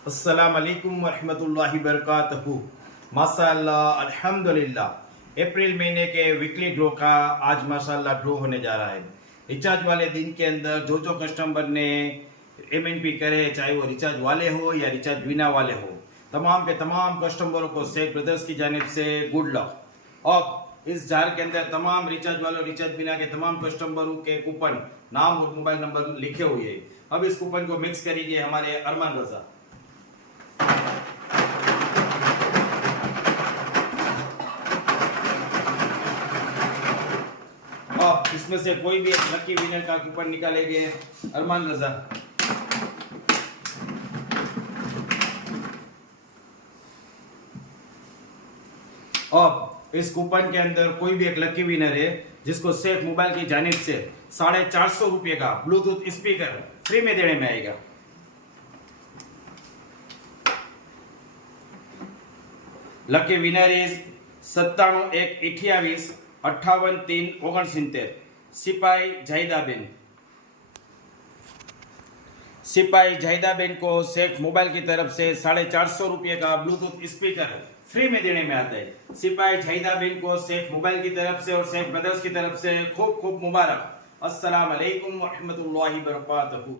अस्सलाम वालेकुम वरहमतुल्लाहि वबरकातुहू। माशाअल्लाह अल्हम्दुलिल्लाह, अप्रैल महीने के वीकली ड्रॉ का आज माशाअल्लाह ड्रॉ होने जा रहा है। रिचार्ज वाले दिन के अंदर जो जो कस्टमर ने MNP करे, चाहे वो रिचार्ज वाले हो या रिचार्ज बिना वाले हो, तमाम के तमाम कस्टमरों को शेख ब्रदर्स की जानिब से गुड लक। और इस जार के अंदर तमाम रिचार्ज वालों रिचार्ज बिना के तमाम कस्टमरों के कूपन, नाम और मोबाइल नंबर लिखे हुए हैं। अब इस कूपन को मिक्स करिए हमारे अरमान रजा। अब इसमें से कोई भी एक लकी विनर का कूपन निकालेंगे अरमान रजा। अब इस कूपन के अंदर कोई भी एक लकी विनर है जिसको शेख मोबाइल की जानिब से 450 रुपये का ब्लूटूथ स्पीकर फ्री में देने में आएगा। लकी विनर इज 97-1-28-58-3-69 सिपाही जाहिदाबेन। सिपाही जाहिदाबेन को शेख मोबाइल की तरफ से 450 रुपये का ब्लूटूथ स्पीकर फ्री में देने में आता है। सिपाही जाहिदाबेन को शेख मोबाइल की तरफ से और शेख ब्रदर्स की तरफ से खूब खूब मुबारक। अस्सलाम वालेकुम वरहमतुल्लाहि वबरकातुहू।